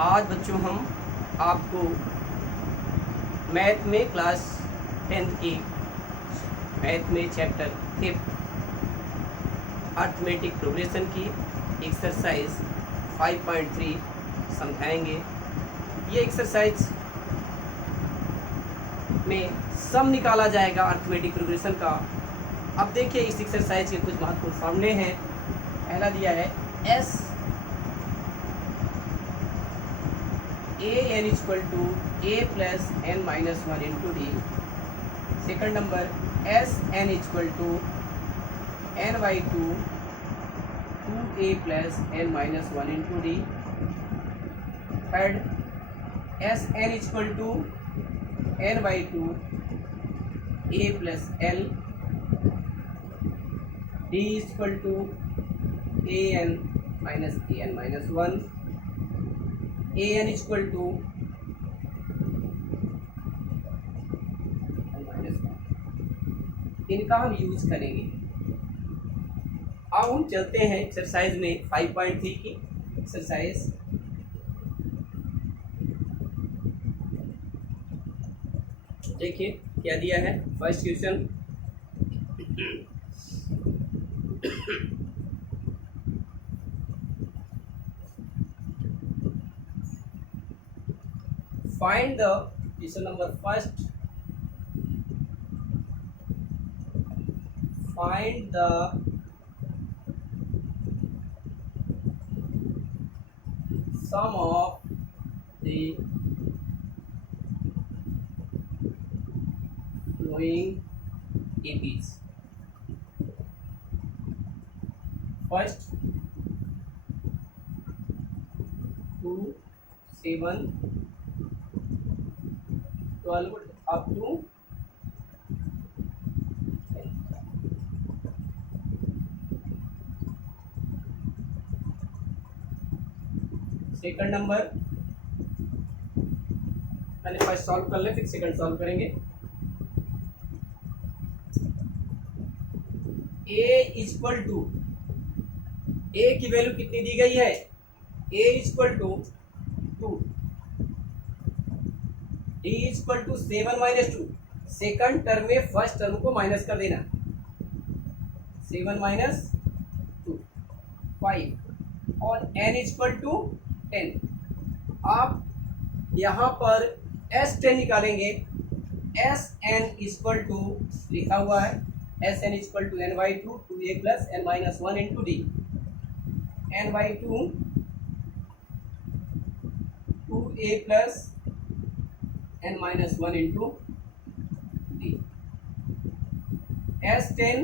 आज बच्चों हम आपको मैथ में क्लास 10th की मैथ में चैप्टर 5 अर्थमेटिक प्रोग्रेशन की एक्सरसाइज 5.3 समझाएंगे। ये एक्सरसाइज में सम निकाला जाएगा अर्थमेटिक प्रोग्रेशन का। अब देखिए इस एक्सरसाइज के कुछ महत्वपूर्ण फॉर्मूले हैं। पहला दिया है S an equal to a plus n minus one into D. Second number S N equal to n by two a plus n minus one into D. Third S N equal to n by two a plus l। D equal to a n minus one. A N equal to इनका हम use करेंगे। अब हम चलते हैं exercise में 5.3 की exercise. देखिए क्या दिया है। First question find the question number first, find the sum of the following APs. First 2 7 12 up to 10. Second number पहले फर्स्ट सॉल्व कर ले फिर सेकंड सॉल्व करेंगे। ए इक्वल टू ए की वैल्यू कितनी दी गई है। A equal to 2, D equal to 7 minus 2। Second term में फर्स्ट टर्म को माइनस कर देना। 7 माइनस 2 5 और n इक्वल टू 10। आप यहाँ पर S10 निकालेंगे। Sn इक्वल टू लिखा हुआ है Sn equal to n by two 2a plus n minus one into D. n by two 2a plus n minus one into D. S10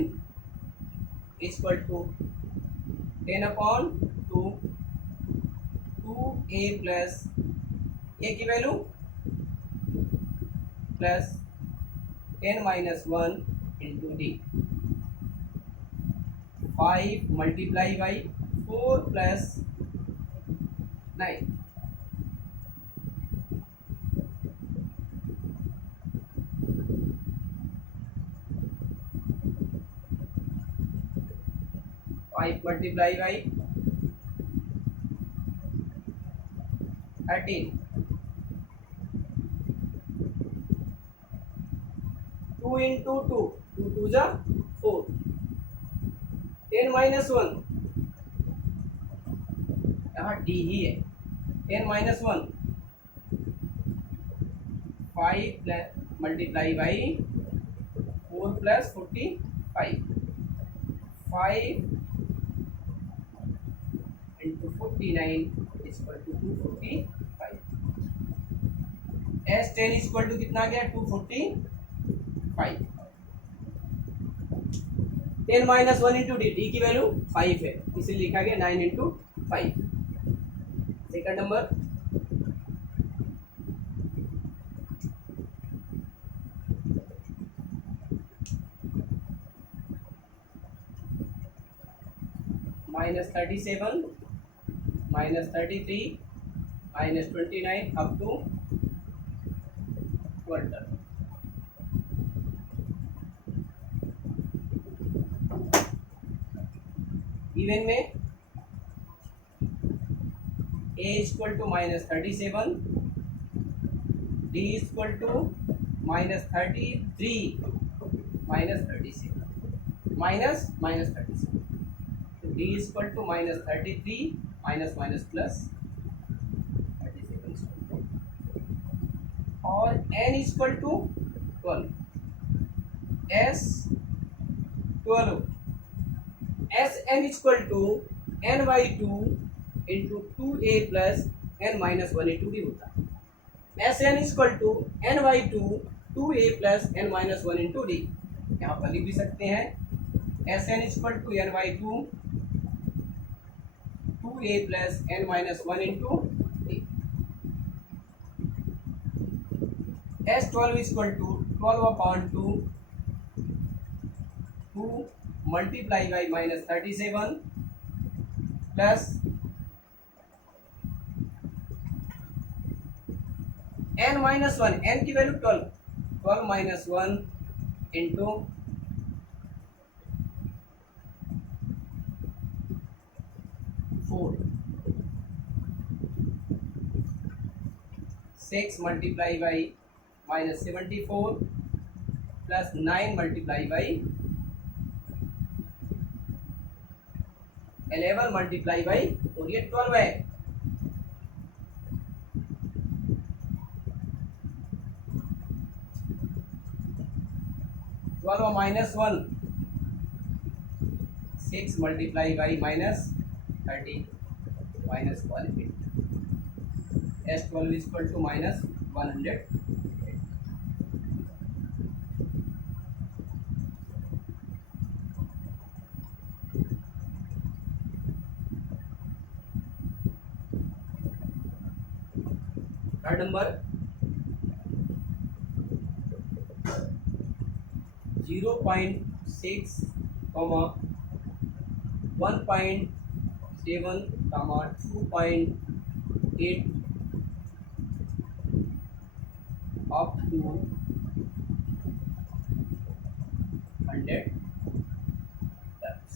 equal to 10 upon 2 2a plus a की value plus 10 minus one into D. 5 multiply by 4 plus 9। Multiply by 13 2 into 2 2 2 जा 4 10 minus one यहाँ D ही है 10 minus one 5 plus multiply by 4 plus 45 5 into 49 equal to 245। S10 equal to कितना गया 245। 10 minus one into d. D की value 5 है इसलिए लिखा गया 9 इंटू 5। Second number -37 -33 -29 up to 12। Even में a equal to -37, d equal to -33, -37, -37, d equal to -33 minus minus plus 37 और n equal to 12, S 12, S N equal to n by 2 into 2a plus n minus 1 into D होता है। S N equal to n by 2 2a plus n minus 1 into D, यहाँ पर लिख भी सकते हैं S N equal to n by 2 2a plus n minus 1 into D. S 12 equal to 12 upon 2 multiply by -37 plus n minus 1, n की value 12, 12 minus 1 into 4, 6 multiply by -74 plus 9 multiply by 11 multiply by, और ये 12 है। -1, 6 multiply by -30 -1, S 12 equal to -100। Third number 0.6, 1.7, 2.8 up to 100 terms.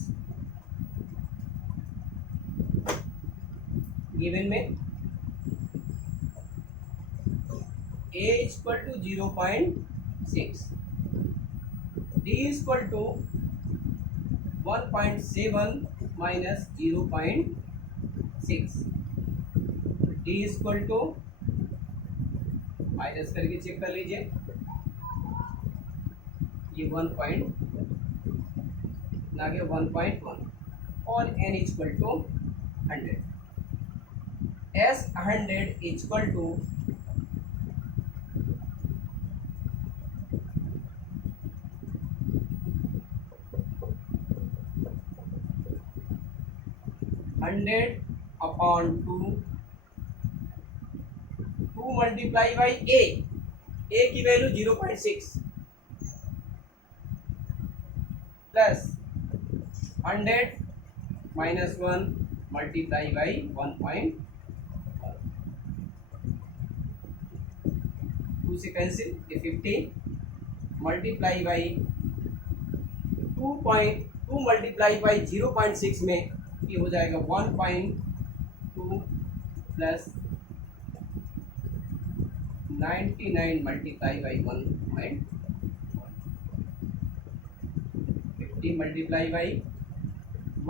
Given में a equal to 0.6, d equal to 1.7 minus 0.6, d equal to, minus करके check कर लीजिए, ये 1.1 और n equal to 100, s 100 equal to 100 upon 2 multiply by a की value 0.6 plus 100 minus 1 multiply by 1.2 से cancel, ये 50 multiply by 2 multiply by 0.6 में ये हो जाएगा 1.2 plus 99 multiply by 1.1, 50 multiply by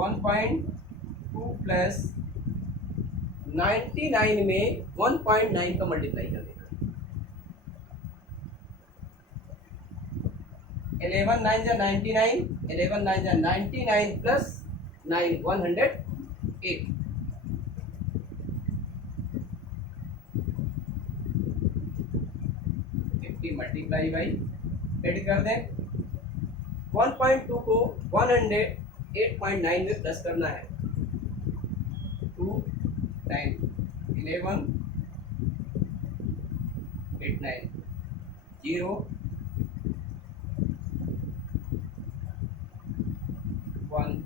1.2 plus 99 में 1.9 का मल्टीप्लाई कर देगा, 11 9 जा 99, 11 9 जा 99 प्लस 9 108, 50 मल्टीप्लाई बाई, एड कर दें 1.2 को 108.9 में प्लस करना है, 2 9 11 8 9 0 1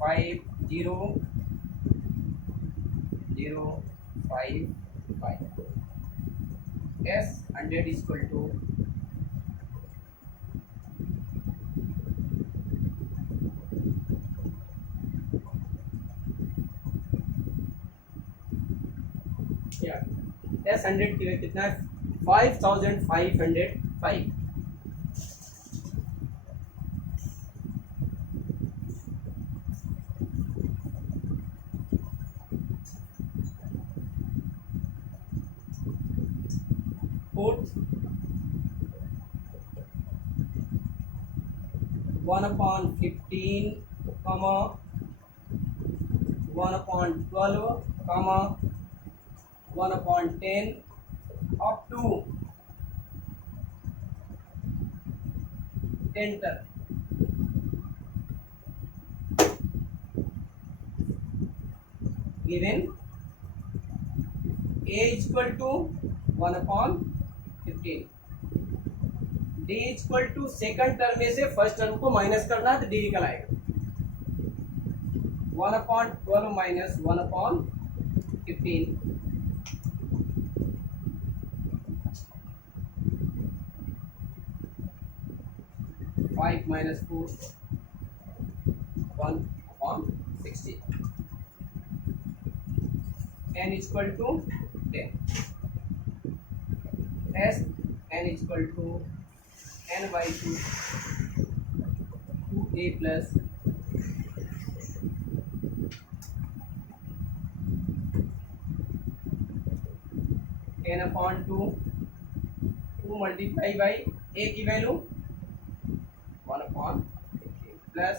5 0 0 5 5 एस 100 इक्वल टू एस 100 कितना है 5505 fourth 1/15 comma 1/12 comma 1/10 up to 10 तक given a equal to 1/15 D equal to second term में से फर्स्ट टर्म को माइनस करना है तो डी निकल आएगा 1/12 minus 1/15 5 minus 4 1/60 n equal to 10 S n equal to n/2 2a plus n upon 2 multiply by a की value 1/15 plus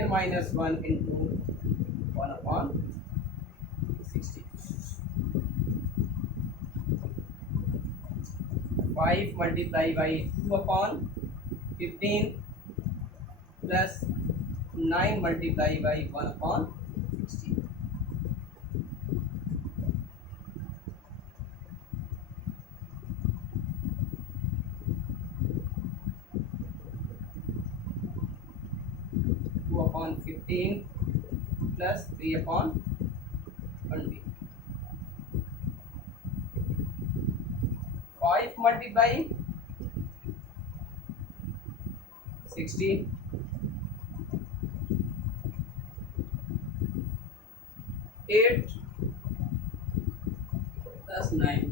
n minus 1 into 1/60 5 multiply by 2/15 plus 9 multiply by 1/60 2/15 plus 3/20 5 multiply 60 8 plus 9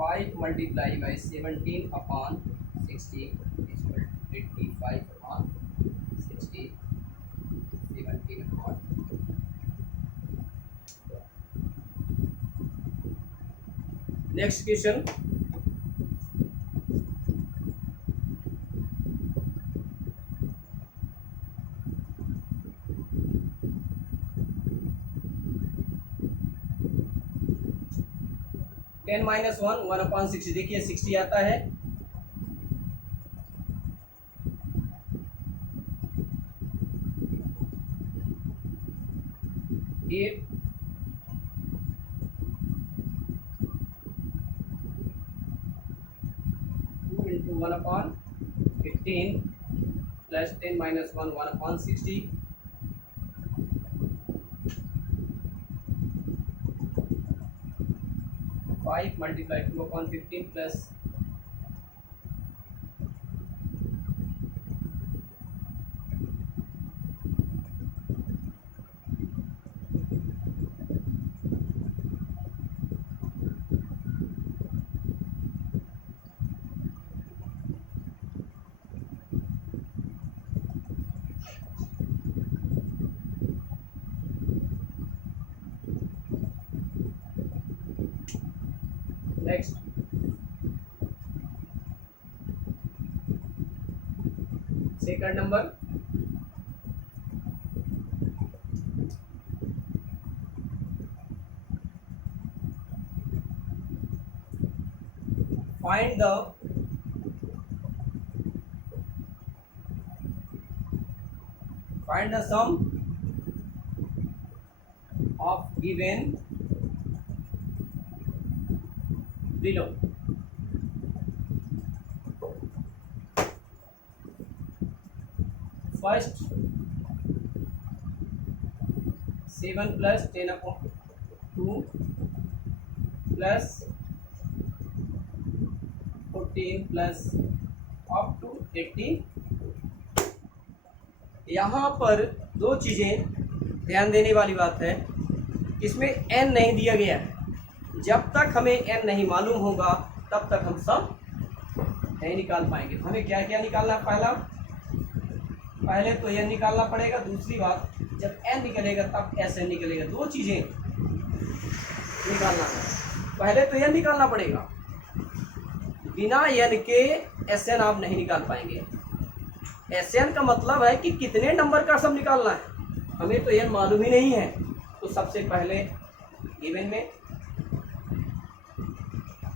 5 multiply by 17/60 equal 85/60 17/. Next question 10 minus 1 1/60 देखिए 60 आता है 8 2 into 1/15 plus 10 minus 1 1/60 5 multiply 2/15 plus next second number find the sum of given below. First 7 plus 10/2 plus 14 plus up to 80। यहाँ पर दो चीज़ें ध्यान देने वाली बात है, इसमें n नहीं दिया गया है। जब तक हमें n नहीं मालूम होगा तब तक हम सब नहीं निकाल पाएंगे। हमें क्या क्या निकालना, पहले तो n निकालना पड़ेगा। दूसरी बात, जब n निकलेगा तब Sn निकलेगा। दो चीज़ें निकालना है। पहले तो n निकालना पड़ेगा, बिना n के Sn आप नहीं निकाल पाएंगे। Sn का मतलब है कि कितने नंबर का सम निकालना है, हमें तो n मालूम ही नहीं है। तो सबसे पहले गिवन में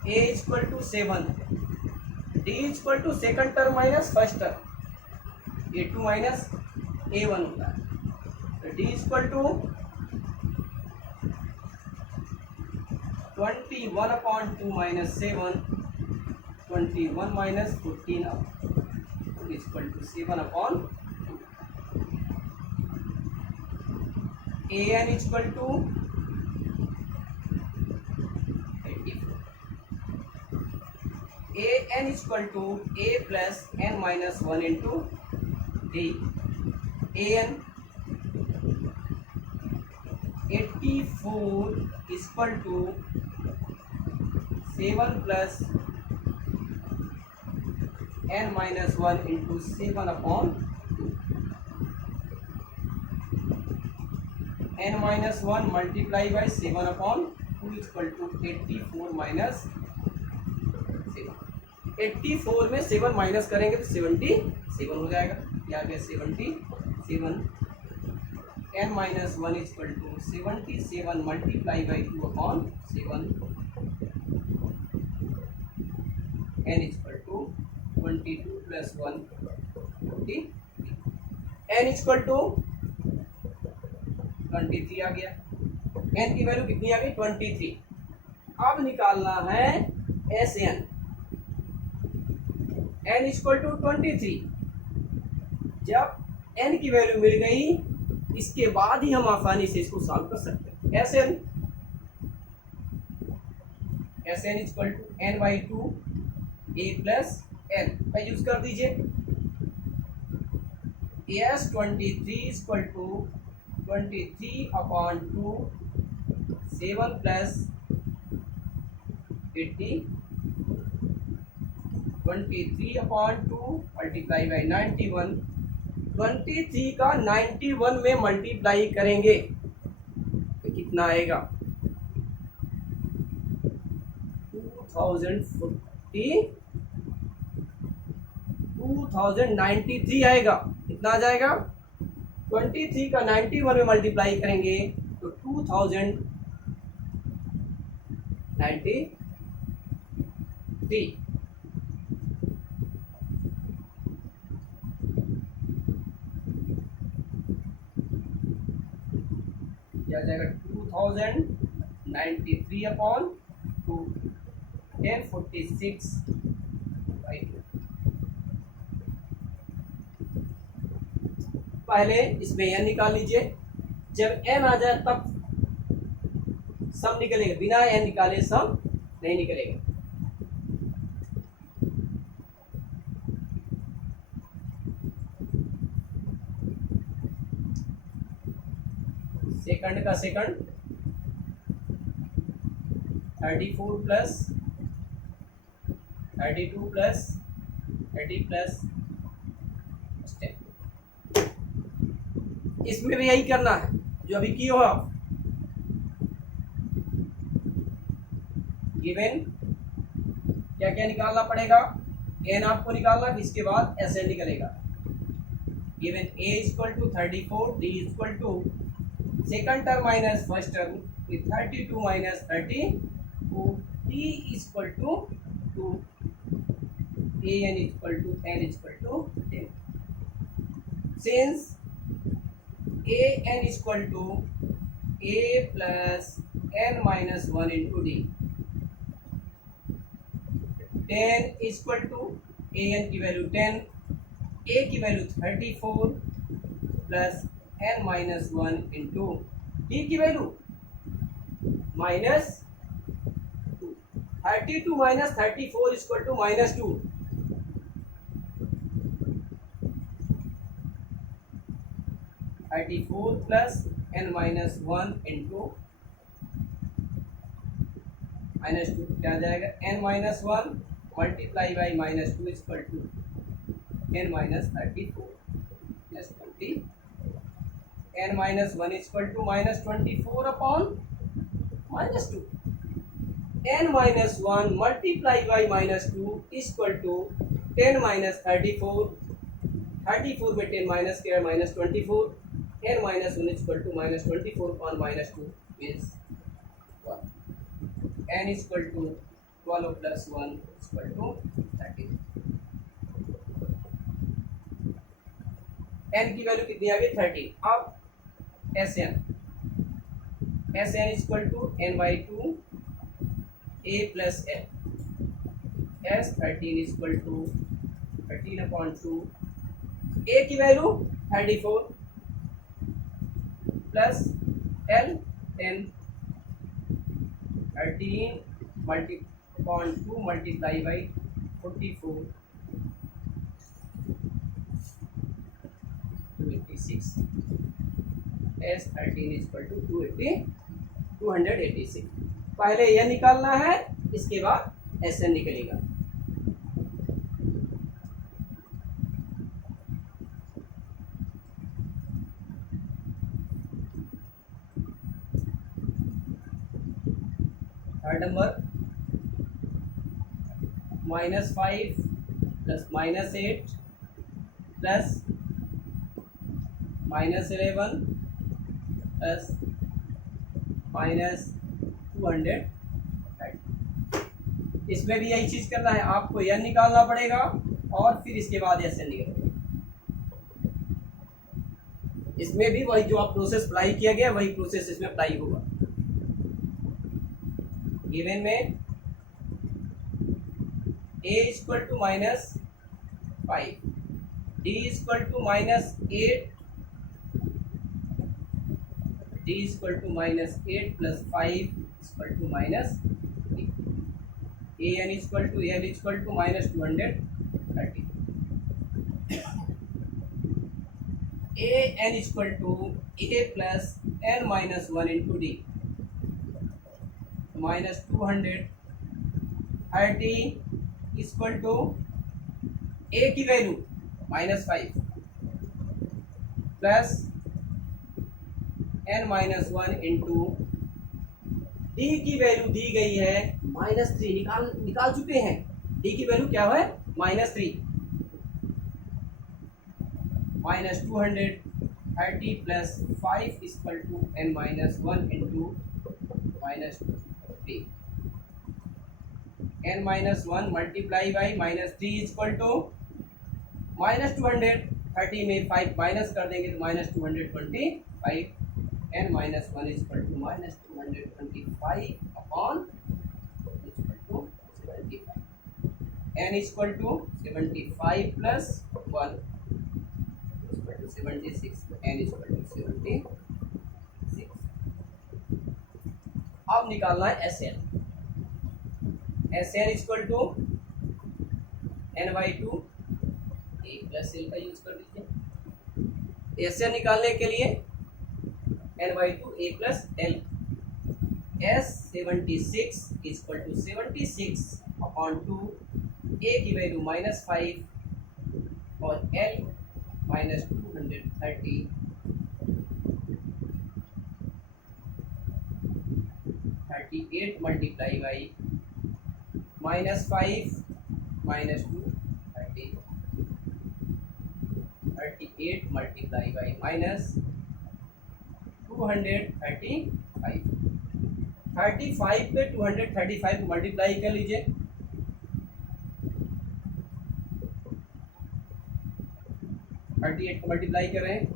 a equal to 7, d equal to second term minus first term, a2 minus a1 होता है। तो d equal to 21/2 minus 7, 21 minus 14 equal to 7/2। an equal to 84। an equal to a plus n minus 1 into d। an 84 equal to 7 plus n minus 1 into 7/2। n minus 1 multiply by 7/2 equal to 84 minus 7। 84 में 7 minus करेंगे तो 77 हो जाएगा। क्या गया 77। n minus 1 equal to 77 multiply by 2/7। n equal to 22 plus 1 40। n equal to 23 आ गया। n की वैल्यू कितनी आ गई 23। अब निकालना है Sn। n equal to 23। जब n की वैल्यू मिल गई, इसके बाद ही हम आसानी से इसको सॉल्व कर सकते हैं। Sn equal to n/2 a plus n का यूज कर दीजिए। S23 equal to 23/2 7 plus 80 23/2 multiply by 91। 23 का 91 में मल्टीप्लाई करेंगे तो कितना आएगा 2093 आएगा। कितना आ जाएगा 23 का 91 में मल्टीप्लाई करेंगे तो 2093। क्या जाएगा 2093/2 1046/2। पहले इसमें n निकाल लीजिए। जब n आ जाए तब सम निकलेगा, बिना n निकाले सम नहीं निकलेगा। सेकंड का सेकंड 34 प्लस 32 प्लस 30 प्लस 10। इसमें भी यही करना है जो अभी किए हो आप। गिवन क्या क्या निकालना पड़ेगा, n आपको निकालना, इसके बाद Sn निकलेगा। Given a equal to 34, d equal to second term minus first term 32 minus 32, d equal to 2, an equal to 10 equal to 10। Since an equal to a plus n minus 1 into d, 10 equal to an की value 10, a की value 34 plus n minus 1 into d की value minus 32 minus 34 equal to -2। 34 plus n minus 1 into -2 क्या आ जाएगा, n minus 1 multiply by -2 equal to n minus 34 plus 20। n minus 1 equal to -24 upon -2। n minus 1 multiply by -2 equal to 10 minus 34। 34 में 10 minus किया -24। n minus 1 equal to -24 upon -2 means n equal to 12 plus 1 equal to 13। n की value कितनी आ गई 13। अब Sn equal to n/2 a plus n। S13 equal to 13/2 a की value 34 plus l 10। 13 2 multiply by 44 286। S13 equal to 286। पहले यह निकालना है, इसके बाद Sn निकलेगा। Third number -5 plus -8 plus -11 plus -230। इसमें भी यही चीज करना है, आपको n निकालना पड़ेगा और फिर इसके बाद Sn निकलेगा। इसमें भी वही जो आप प्रोसेस अप्लाई किया गया वही प्रोसेस इसमें अप्लाई होगा। गिवन में a equal to -5, d equal to -8, d equal to -8 plus 5 equal to -8। an equal to l equal to -230। an equal to a plus n minus 1 into d -230 equal to a की value -5 plus n minus 1 into d की value दी गई है -3। निकाल चुके हैं, d की value क्या है -3। -230 plus 5 equal to n minus 1 into -3। n minus 1 multiply by -3 equal to -230 में 5 माइनस कर देंगे तो -225। n minus 1 equal to -225 upon equal to 75। n equal to 75 plus 1 equal to 76। n equal to 76। अब निकालना है Sn। Sn equal to n/2 a plus l का use कर लीजिए। Sn निकालने के लिए n/2 a plus l। S76 equal to 76 upon 2, a की वैल्यू -5 और l -230। 38 multiply by -5 -230। 38 multiply by -235। 35 पे 235 को मल्टीप्लाई कर लीजिए। 38 को मल्टीप्लाई करें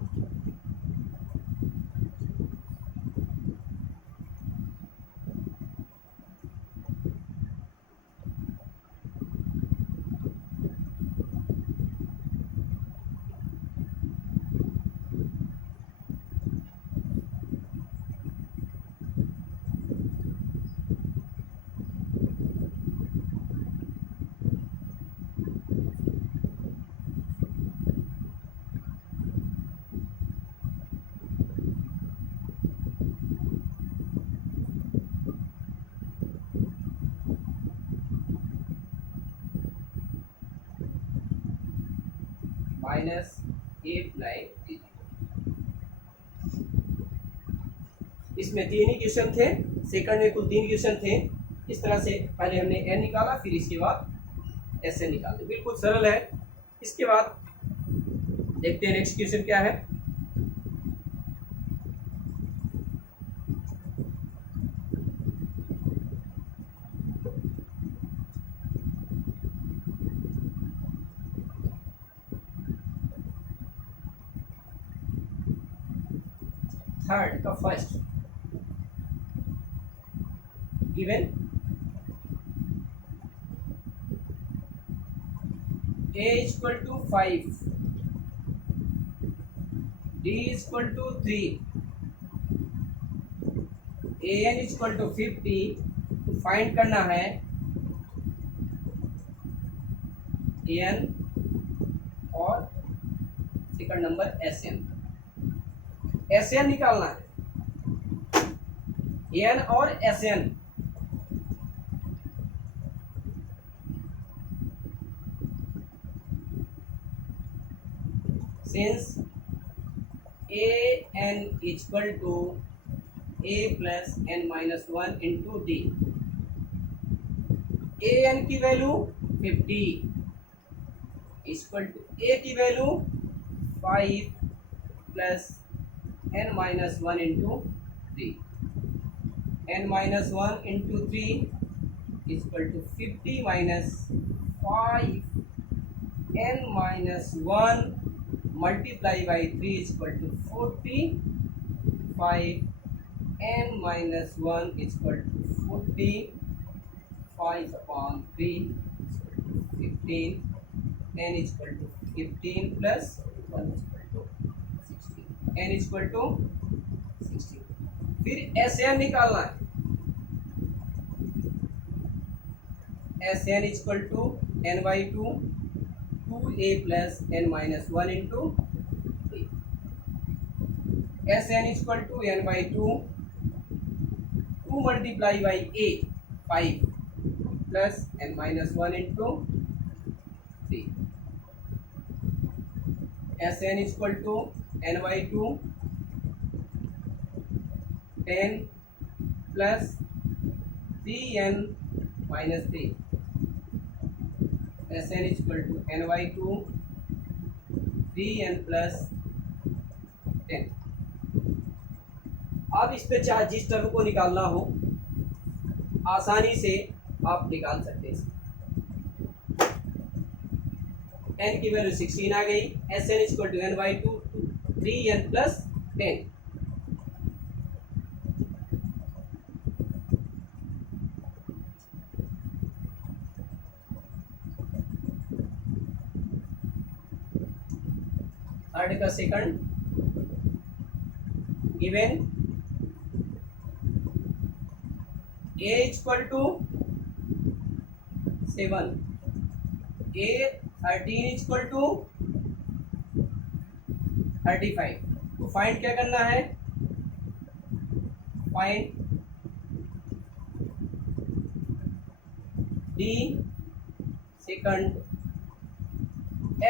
माइनस 893। इसमें 3 ही क्वेश्चन थे, सेकंड में कुल 3 क्वेश्चन थे। इस तरह से पहले हमने एन निकाला, फिर इसके बाद एस एन निकालते, बिल्कुल सरल है। इसके बाद देखते हैं नेक्स्ट क्वेश्चन क्या है। थर्ड का first given a equal to 5, d equal to 3, an equal to 50। तो फाइंड करना है an और सेकंड नंबर sn। sn निकालना है, n और sn। Since an equal to a plus n minus 1 into D. an की value 50 equal to a की value 5 plus n minus 1 into 3। n minus 1 into 3 equal to 50 minus 5 n minus 1 multiply by 3 equal to 45 n minus 1 equal to 45 upon 3 15 n equal to 15 plus 1 equal to 16 n equal to 16। फिर S N निकालना है, S N equal to n by 2 2a plus n minus 1 into S N equal to n by 2 2 multiply by a 5 plus n minus 1 into 3। S N equal to n by 2 10 plus 3n minus 3। S N equal to n by 2 3n plus 10। अब इस पे चाहे जिस term को निकालना हो आसानी से आप निकाल सकते हैं। n की वैल्यू 16 आ गई। S N equal to n by 2 3n plus 10। Third का second given a equal to 7, a 13 equal to 35। तो फाइंड क्या करना है, फाइंड d सेकंड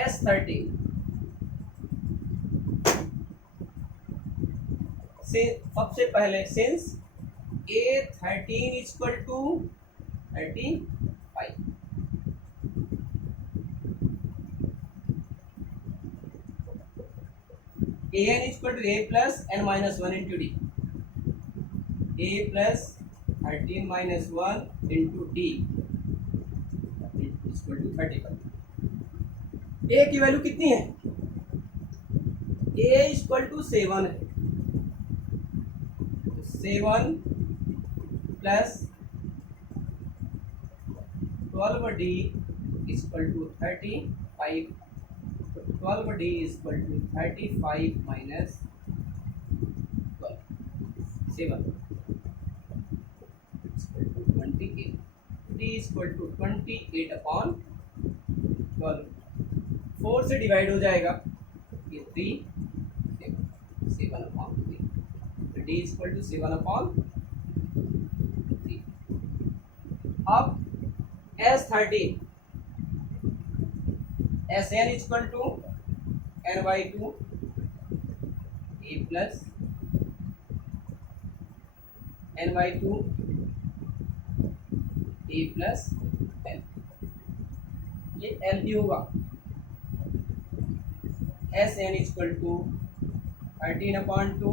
s13 से। सबसे पहले since a13 equal to 35, an equal to a plus n minus 1 into D, a plus 13 minus 1 into D equal to 35। a की value कितनी है, a इक्वल टू 7 है, 7 plus 12d equal to 35। 12d equal to 35 minus 12, 7 equal to 28। d equal to 28 upon 12। 4 से divide हो जाएगा, ये 3 7 upon 3। d equal to 7 upon 3। अब S13 SN equal to n/2 a plus n/2 a plus l, ये l भी होगा। Sn equal to 13/2,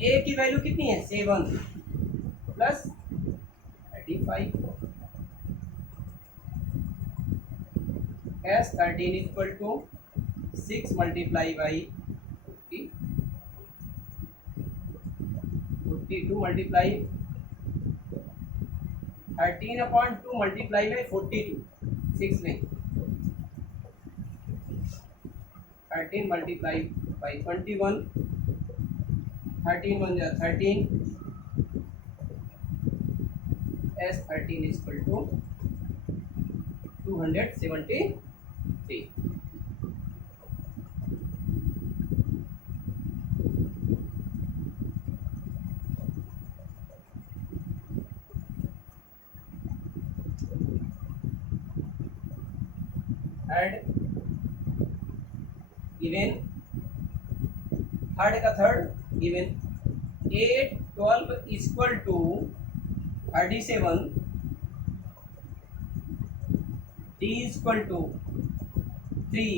a की value कितनी है 7 plus 35, S13 equal to 6 multiply by 42 multiply 13/2 multiply by 42, 6 में 13 multiply by 21, 13 1 जा 13, S13 equal to 273। एड given third का third given 8 12 equal to 37, d equal to 3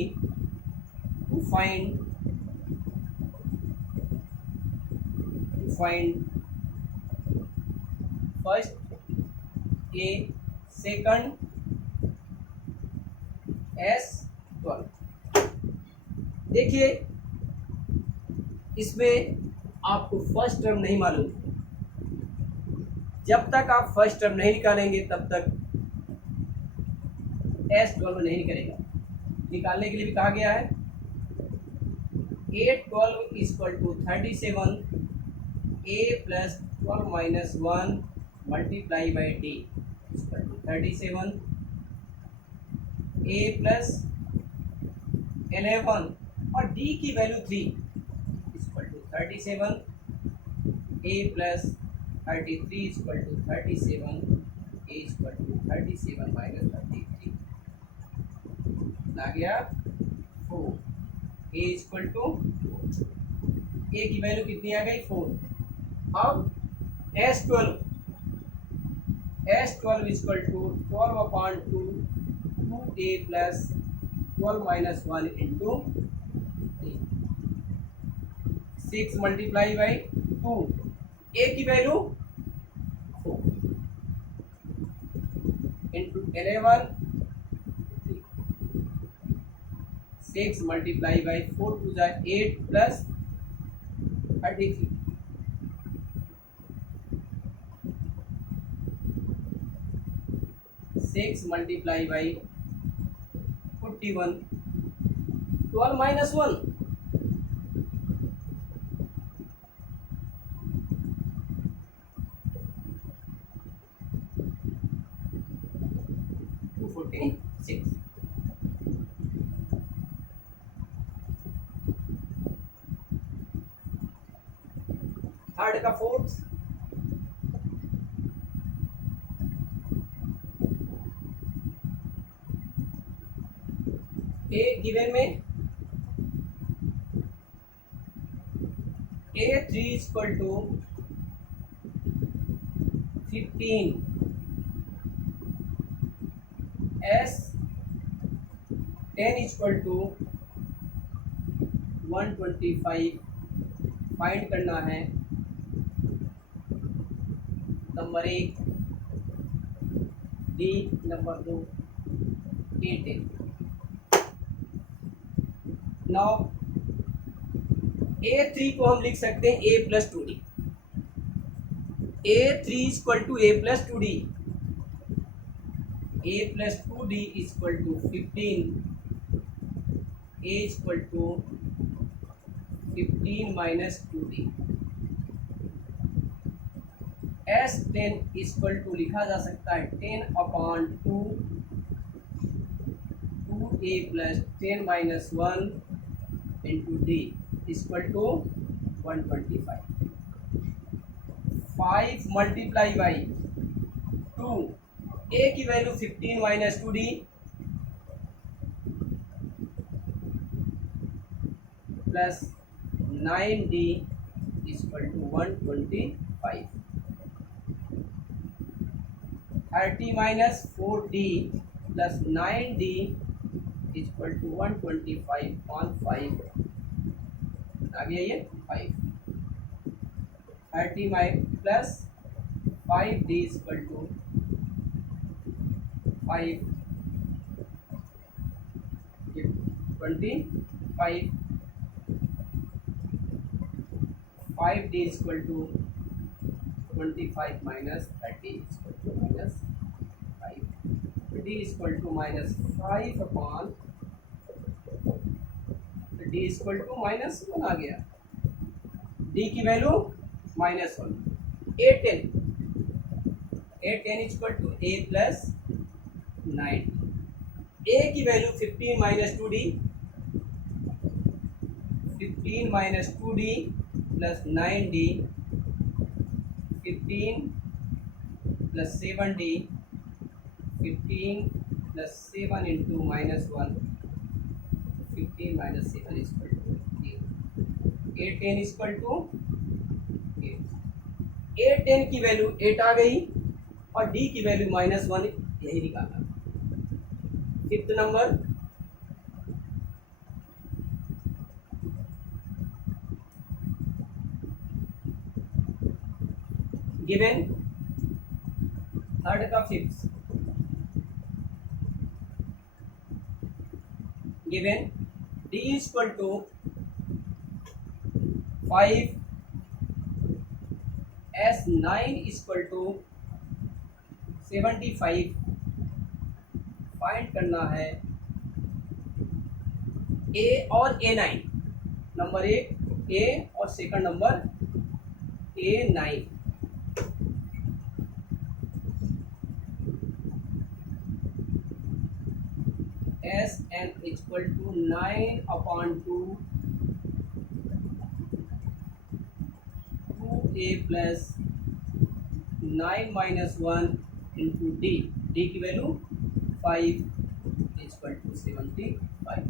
to find first a, second S12। देखिए इसमें आपको फर्स्ट टर्म नहीं मालूम, जब तक आप फर्स्ट टर्म नहीं निकालेंगे तब तक S12 नहीं निकलेगा। निकालने के लिए भी कहा गया है 8 12 equal to 37 a plus 12 minus 1 multiply by d equal to 37 a plus 11 और d की value 3 equal to 37 a plus 33 equal to 37 a equal to 37 minus 33 आ गया 4, a इक्वल टू a की वैल्यू कितनी आ गई 4। अब S12 equal to 12/2 2a plus 12 minus 1 into 6 multiply by 2, a की value 4 into 11 6 multiply by 4 two जा 8 plus 33, 6 multiply by 41, 12 minus 1 246। Third का फोर्थ ए गिवन में A3 equal to 15, S10 equal to 125 find करना है। Number 1 D, number 2 A10। Now A3 को हम लिख सकते हैं a plus 2d, A3 equal to a plus 2d, a plus 2d equal to 15, a equal to 15 minus 2d। S10 equal to लिखा जा सकता है 10/2 2a plus 10 minus 1 into d equal to 125। 5 multiply by 2, a की value 15 minus 2d plus 9d equal to 125। 30 minus 4d plus 9d equal to 125 on 5 आ गया ये 5। 30 माइ plus 5d equal to 5 25। 5d equal to 25 minus 30 equal to minus 5। d equal to minus 5 upon d equal to minus 1 आ गया। d की value -1। a 10 equal to a plus 9। a की value 15 minus 2d, 15 minus 2d plus 9d, 15 plus 7d, 15 plus 7 into -1, 15 minus 7 equal to 8। 8 equal to 8। 8 की value 8 आ गई और d की value -1, यही निकाला। फिफ्थ नंबर, गिवन थर्ड का fifth, given d equal to 5, S9 equal to 75। Find करना है a और A9। नंबर 1 a और second number A9। Sn equal to 9/2 2a plus 9 minus 1 into d। d की value 5 equal to 75।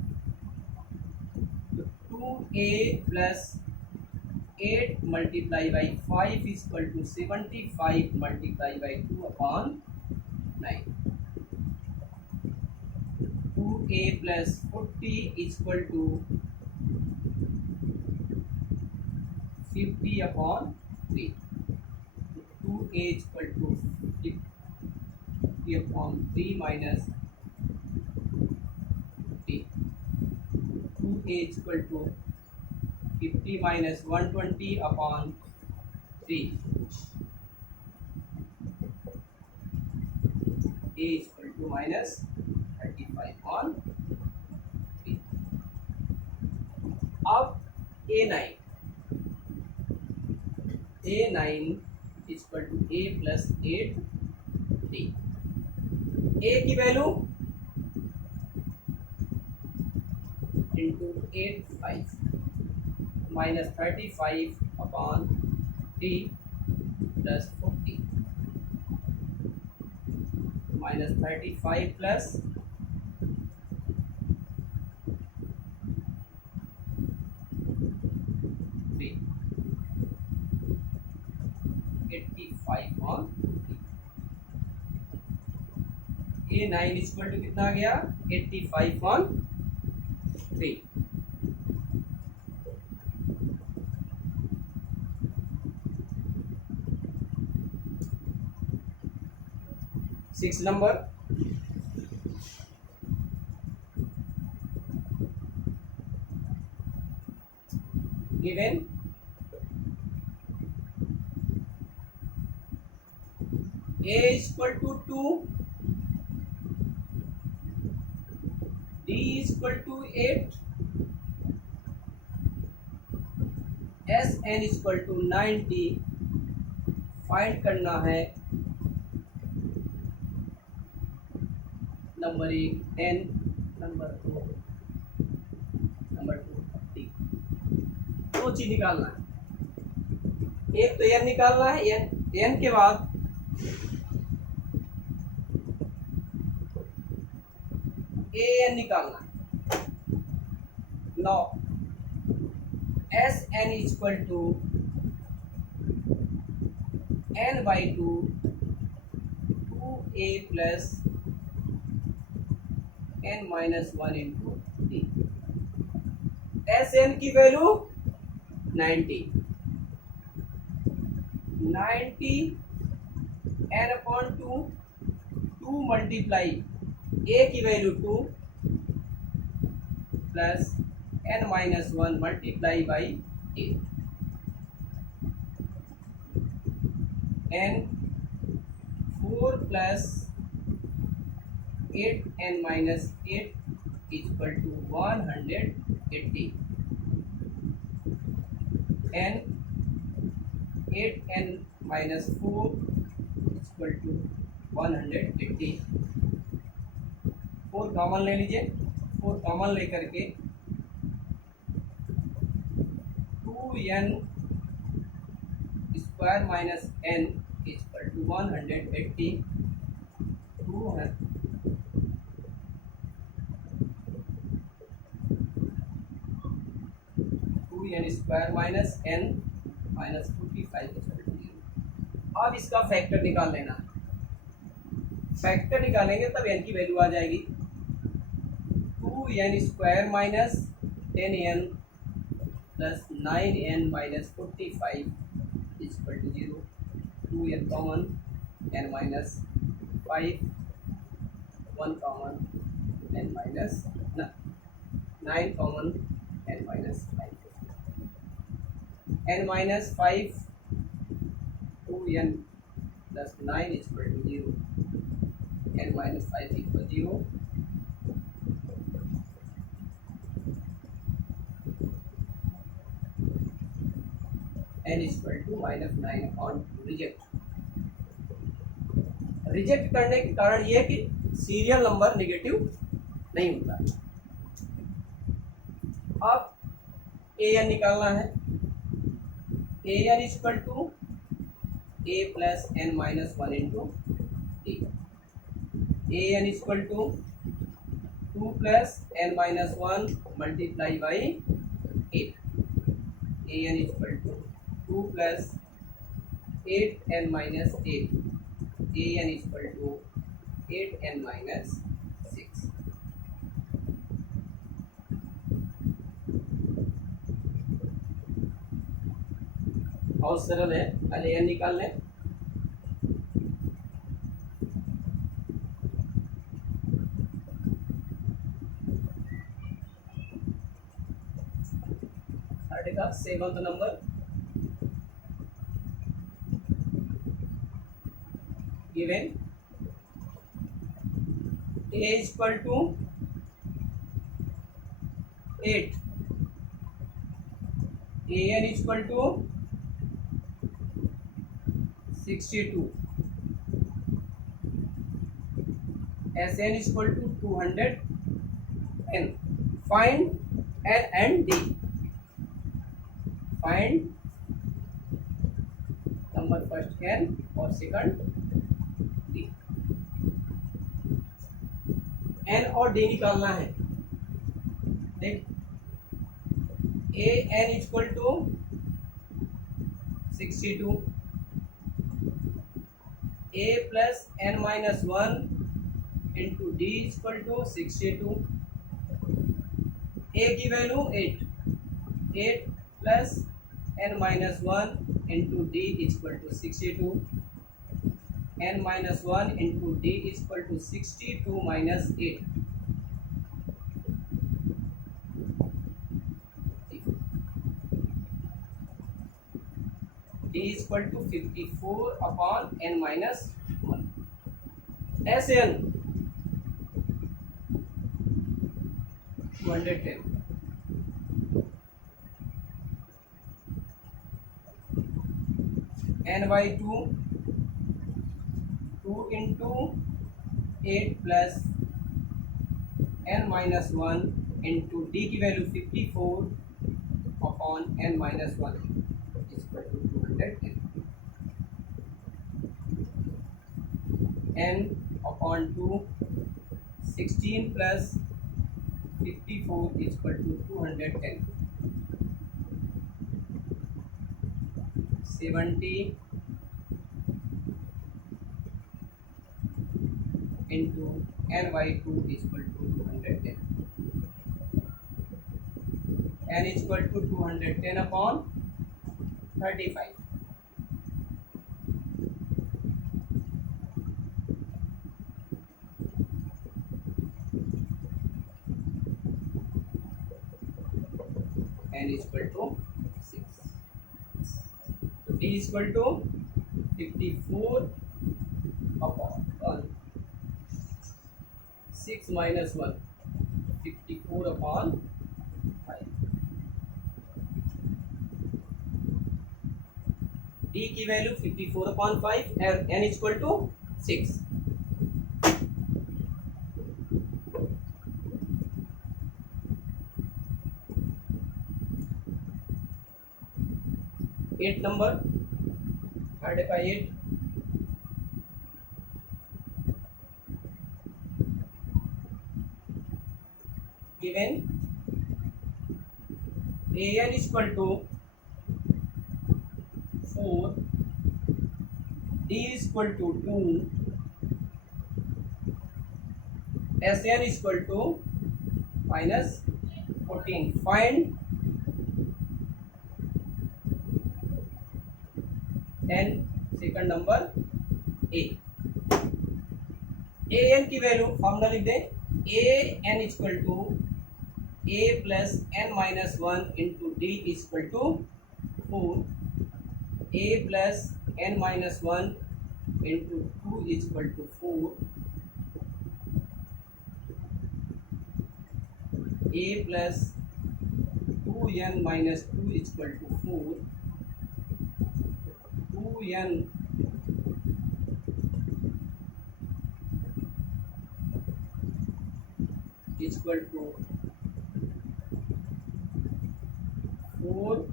तो 2a plus 8 multiply by 5 equal to 75 multiply by 2 upon 9। 2a plus 40 equal to 50 upon 3। 2a equal to 50 upon 3 minus 50। 2a equal to 50 minus 120 upon 3। a equal to minus 35 on 3। अब A9 equal to a plus 8d। a की value into 8 5 minus 35 upon 3 plus 40 minus 35 plus 3 85 on 3। A9 equal to कितना आ गया 85 on 3। Six number, given a equal to 2, d equal to 8, Sn equal to 90। Find करना है number 1 10, number 2 d। दो चीज निकालना है। एक तो n निकालना है, n के बाद an निकालना है। 9 S N equal to n by two a plus n minus one into D. S n की value 90, 90 n upon two, 2 multiply a की value 2 plus n minus one multiply by a. N 4 plus 8 n minus 8 equal to 180। N 8 n minus 4 equal to 180। 4 common ले लीजिए, 4 common लेकर के 2n square minus n equal to 180। 2n square minus n minus 45 equal to 0। अब इसका factor निकाल लेना। Factor निकालेंगे तब n की वैल्यू आ जाएगी। 2n square minus 10n plus 9n minus 45 equal to 0। 2n common, n minus 5, 1 common, n minus 9 common, n minus 5, n minus 5 2n plus 9 equal to 0। n minus 5 equal 0। n equal to minus 9 upon reject. Reject करने के कारण यह कि serial number negative नहीं होता। अब ए n निकालना है। A N equal to a plus n minus one into d. A N equal to 2 plus n minus one multiply by 8। A N equal to 2 plus 8n minus 8। A N equal to 8n minus 6। बहुत सरल है, पहले N निकाल लें। Third का 7th number given a equal to 8, an equal to 62, sn equal to 210। find n and d। find number first n और second d। n और d निकालना है। देख a N equal to 62, a plus n minus one into D equal to 62। A की value 8, 8 plus n minus one into D equal to 62। n minus one into D equal to 62 minus 8। d equal to 54 upon n minus 1। S n 210। n by 2 into 8 plus n minus 1 into d की value 54 upon n minus 1 equal to 210। n upon 2 16 plus 54 equal to 210। 70 into n by 2 is equal to 210. N is equal to 210 upon 35. N is equal to 6. So D is equal to 54 upon 1. 6 minus 1, 54 upon 5. D की value 54 upon 5 और N is equal to 6. Eight number add का 8 given an is equal to 4, d is equal to 2, sn is equal to minus 14. Find n second number a. an की value formula लिख दें. an is equal to a plus n minus 1 into d is equal to 4. a plus n minus 1 into 2 is equal to 4. a plus 2n minus 2 is equal to 4. 2n is equal to 4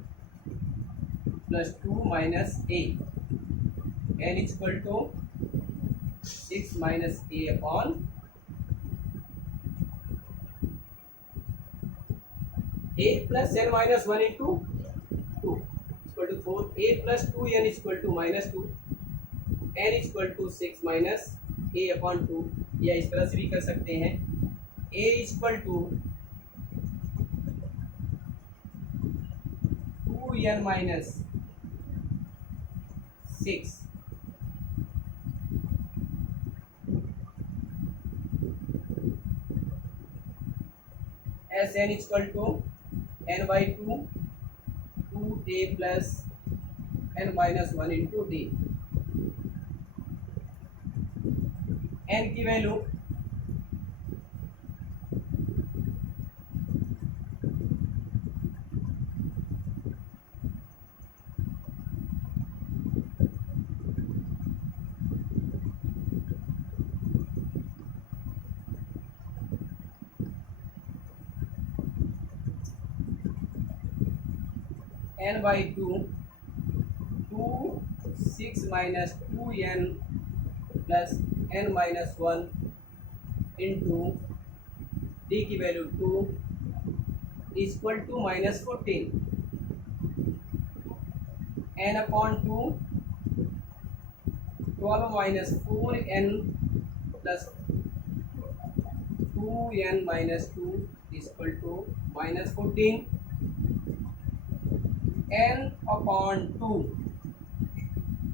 plus 2 minus a. n is equal to 6 minus a upon a plus n minus 1 into 2 is equal to 4. a plus 2n is equal to minus 2. n is equal to 6 minus a upon 2. या इस तरह से भी कर सकते हैं. a is equal to 2n minus 6 as n is equal to n by 2 2a plus n minus 1 into d. n की value n by 2 6 minus 2n plus n minus 1 into d की value 2 is equal to minus 14. n upon 2 12 minus 4n plus 2n minus 2 is equal to minus 14. n upon 2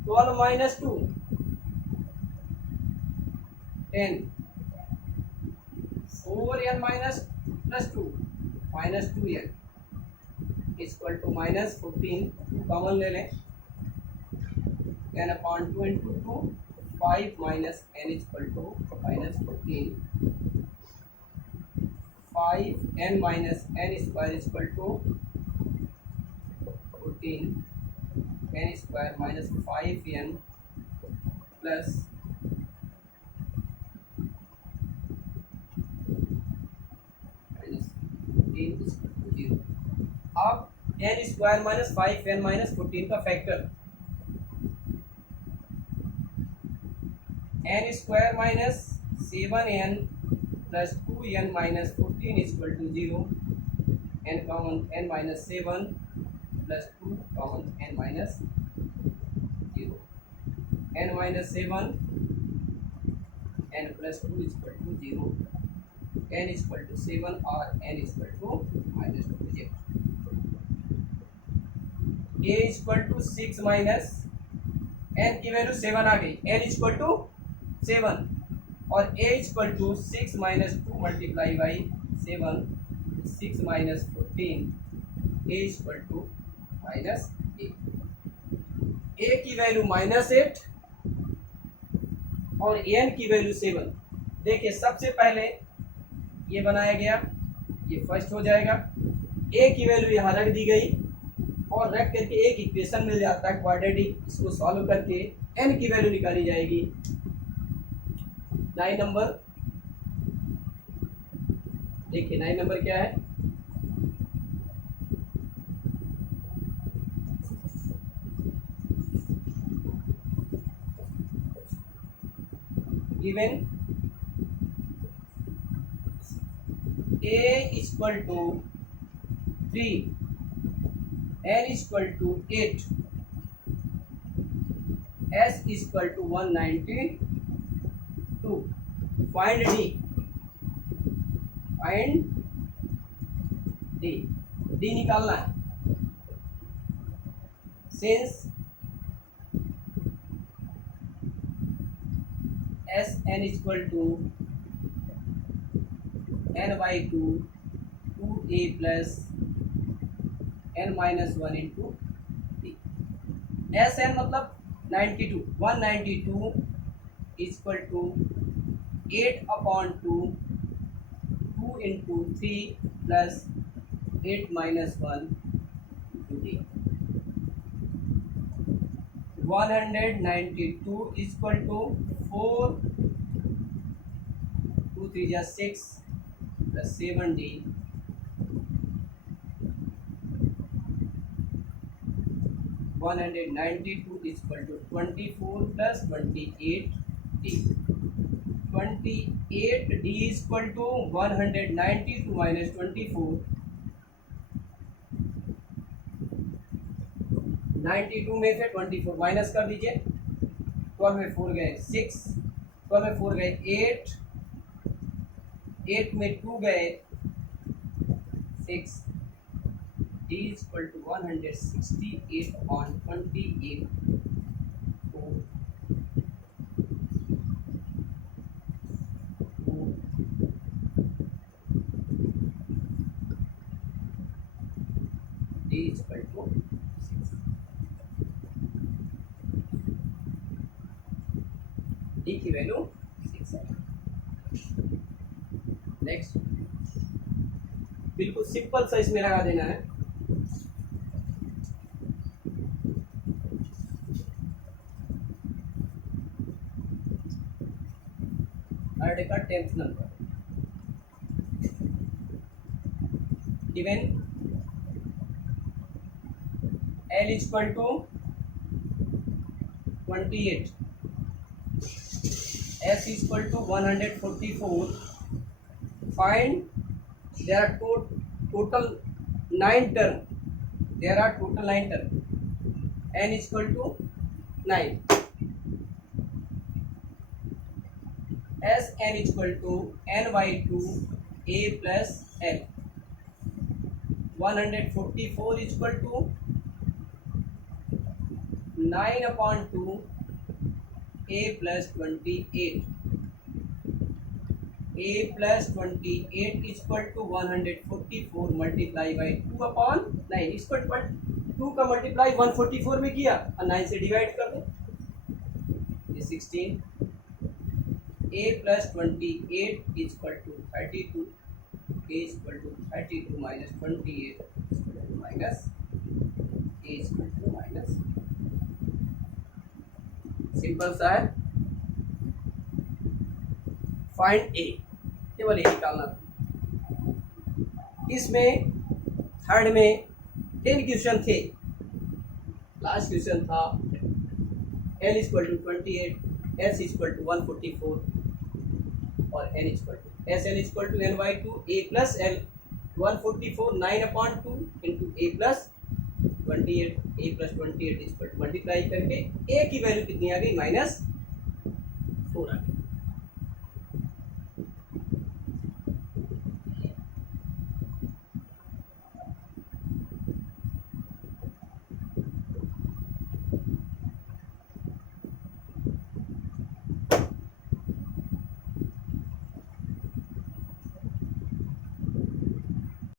12 minus 2 10. 4n minus plus 2 minus 2n is equal to minus 14. Common ले लें. n upon 2 into 2 5 minus n is equal to minus 14. 5 n minus n square is equal to 14. n square minus 5n plus minus 14 is equal to 0. अब n square minus 5n minus 14 का factor n square minus 7n plus 2n minus 14 is equal to 0. n common n minus 7 plus 2 common n minus n minus 7 n plus 2 is equal to 0, n is equal to 7 और n is equal to minus 2 reject. a is equal to 6 minus n की value 7 आ गई, n is equal to 7 और a is equal to 6 minus 2 multiply by 7, 6 minus 14, a is equal to minus 8. a की value -8 और n की value 7. देखिए सबसे पहले ये बनाया गया, ये फर्स्ट हो जाएगा, a की वैल्यू यहाँ रख दी गई और रख करके एक इक्वेशन मिल जाता है क्वाड्रेटिक, इसको सॉल्व करके n की वैल्यू निकाली जाएगी. 9 नंबर देखिए, 9 नंबर क्या है, given a equal to 3, n equal to 8, s equal to 192. Find d, find d, d निकालना है. Since S N equal to n by 2 2a plus n minus 1 into d. S N मतलब 92, 192 equal to 8/2 2 into 3 plus 8 minus 1 into d. 192 equal to 4 2 3 6 plus 7d. 192 equal to 24 plus 28d. 28d equal to 192 minus 24. 92 में से 24 minus कर दीजिए. 12 में 4 गए 6, 12 में 4 गए 8, 8 में 2 गए 6. d equal to 168/28. d equal to 6. d की वैल्यू 6 है. नेक्स्ट बिल्कुल सिंपल सा इसमें लगा देना है. थर्ड का 10th number. Given L equal to 28, S equal to 144. Find there are total 9 term. There are total 9 term. n equal to 9. s n equal to n by 2 a plus l. 144 equal to 9/2 a plus 28. a plus 28 equal to 144 multiply by 2/9 equal 2 का multiply 144 में किया और 9 से divide कर दे. ये 16. a plus 28 equal to 32. a equal to 32 minus 28 equal to minus a equal to minus. Simple सा है. Find a, केवल ये निकालना था. इसमें थर्ड में 10 क्वेश्चन थे. लास्ट क्वेश्चन था L equal to 28, S equal to 144 और N equal to SN equal to N by 2 A plus L. 144 9/2 इंटू A प्लस 28 ए प्लस 28 इज मल्टीप्लाई करके ए की वैल्यू कितनी आ गई -4 आ गई।